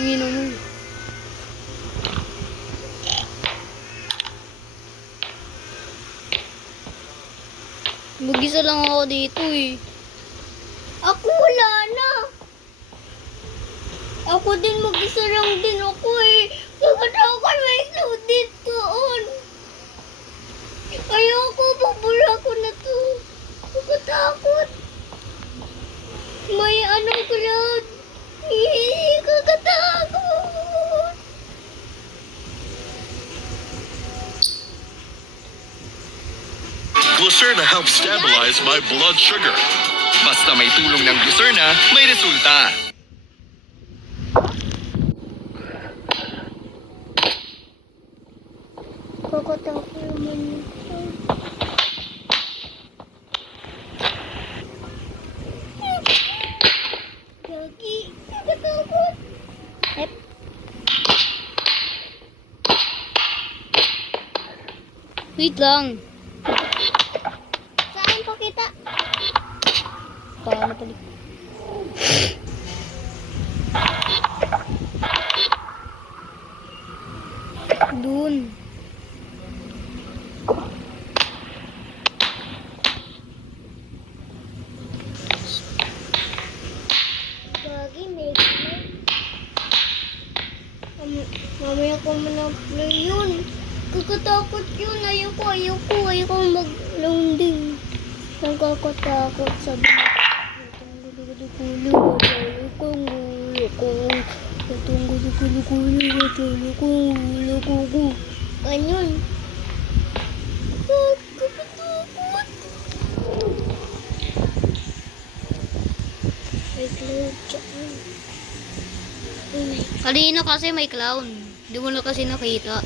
Tingin mo. Mag-isa lang ako dito eh. Ako wala na. Ako din mag-isa lang din ako eh. Nakatakot may load dito on. Ayoko, babula ko na to. Nakatakot. May anong cloud. Kakatakot. Glucerna helps stabilize my blood sugar. Basta may tulong ng Glucerna, may resulta. Kakatakot naman ito. Gagi, kakatakot. Yep. Wait lang. Saan pa kita? Paano pala? Doon. Gagi, may kamay. Mamaya ko play yun. Kakatakot yun. Ayoko mag-loading. Nagkakatakot sa ganyan. Kakatakot. May cloud dyan. Oh my God. Kanina kasi may clown. Hindi mo na kasi nakita.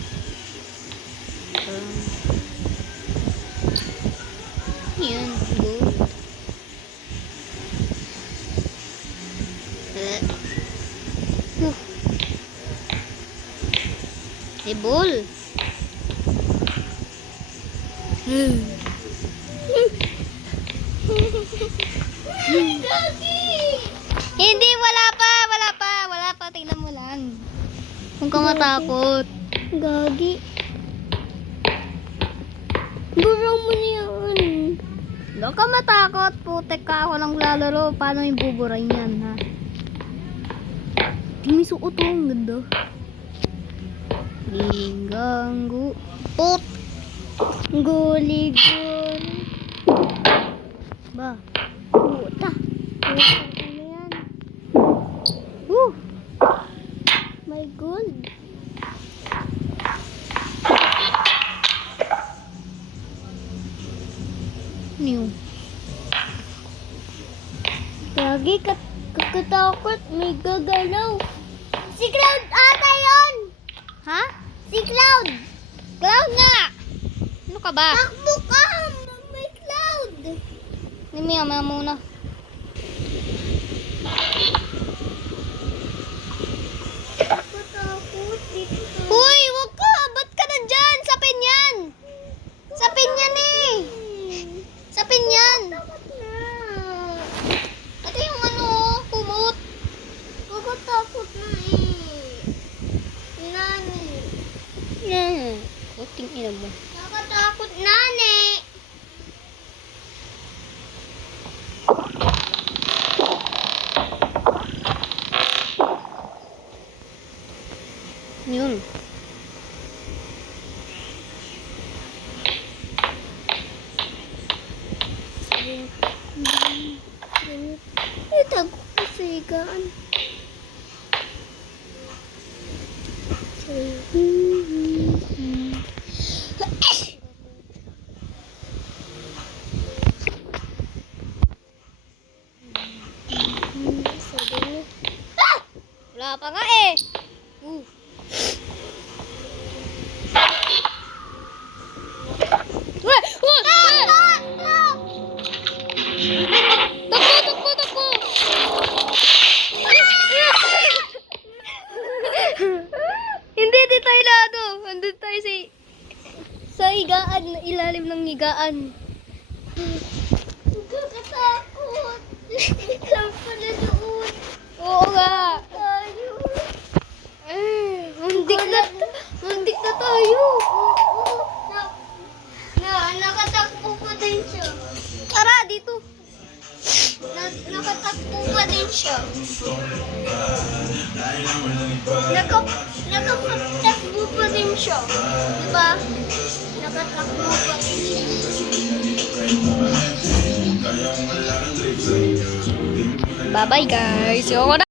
Yan, go. Hey, ball. Gagi! Hindi, wala pa. Tingnan mo lang. Huwag ka matakot. Gagi. Burang mo na yan. Huwag ka matakot. Putek ka, ako lang lalaro. Paano yung buburay yan, ha? May suot oh, ang ganda. Linganggu. Pot! Guli-guli. Ba? Puta. Ano yan? Woo! My gold. New. Gagi, kakatakot. May gagalaw. Si Cloud ata yun! Ha? Si Cloud! Cloud nga! Ano ka ba? Takbo ka! May Cloud! Hindi mo muna. Kakatakot. Dito sa... Uy! Wag ka! Ba't ka nandyan? Sapin yan! Sapin yan eh! Sapin yan! Takot na. Ito yung ano, kumot. Kakatakot na eh. Nani. Yan. Kuting ina mo. Nakatakot, nani. Yun. Itago ko sa higaan. Wala pa nga eh. Wah! Takbo! Hindi, di tayo lado. Andun tayo sa higaan, ilalim ng higaan. Kakatakot. Saan pala doon? Oo nga. Tayo. Nakatakbo pa din siya. Diba? Nakatakbo pa din siya. Bye-bye guys. Ayoko na.